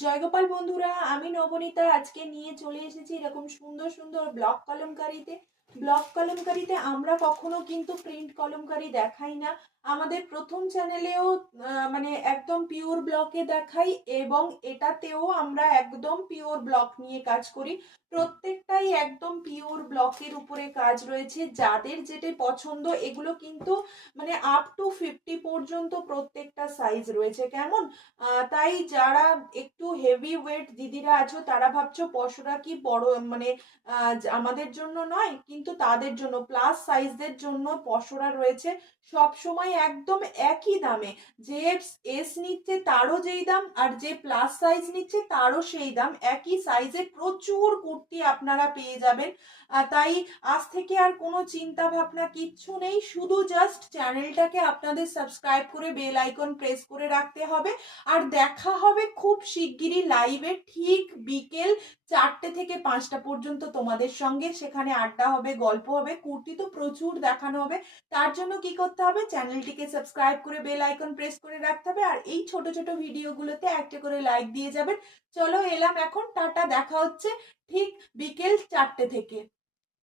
জয়গোপাল বন্ধুরা, আমি নবনীতা আজকে নিয়ে চলে এসেছি এরকম সুন্দর সুন্দর ব্লক কলমকারিতে আমরা কখনো কিন্তু প্রিন্ট কলমকারি দেখাই না। আমাদের প্রথম চ্যানেলেও মানে একদম পিওর ব্লকে দেখাই, এবং এটাতেও আমরা একদম পিওর ব্লক নিয়ে কাজ করি। প্রত্যেকটাই একদম পিওর ব্লকের উপরে কাজ রয়েছে। যাদের যেটা পছন্দ এগুলো কিন্তু মানে আপ টু 50 পর্যন্ত প্রত্যেকটা সাইজ রয়েছে। কেমন? তাই যারা একটু হেভি ওয়েট দিদিরা আছো তারা ভাবছো পশরা কি বড়, মানে আমাদের জন্য নয়, কিন্তু তাদের জন্য প্লাস সাইজদের জন্য পশরা রয়েছে। সব সময় একদম একই দামে। যে এস নিচ্ছে তারও যেই দাম, আর যে প্লাস সাইজ নিচ্ছে তারও সেই দাম। একই সাইজে প্রচুর কুর্তি আপনারা পেয়ে যাবেন। তাই আজ থেকে আর কোনো চিন্তা ভাবনা কিচ্ছু নেই, শুধু জাস্ট চ্যানেলটাকে আপনাদের সাবস্ক্রাইব করে বেল আইকন প্রেস করে রাখতে হবে। আর দেখা হবে খুব শিগগিরই লাইভে, ঠিক বিকেল 4টে থেকে 5টা পর্যন্ত তোমাদের সঙ্গে। সেখানে আড্ডা হবে, গল্প হবে, কুর্তি তো প্রচুর দেখানো হবে। তার জন্য কি করতে হবে, চ্যানেলটিকে সাবস্ক্রাইব করে বেল আইকন প্রেস করে রাখতে হবে, আর এই ছোট ছোট ভিডিওগুলোতে একটা করে লাইক দিয়ে যাবেন। চলো এলাম এখন, টাটা, দেখা হচ্ছে ঠিক বিকেল 4টে থেকে।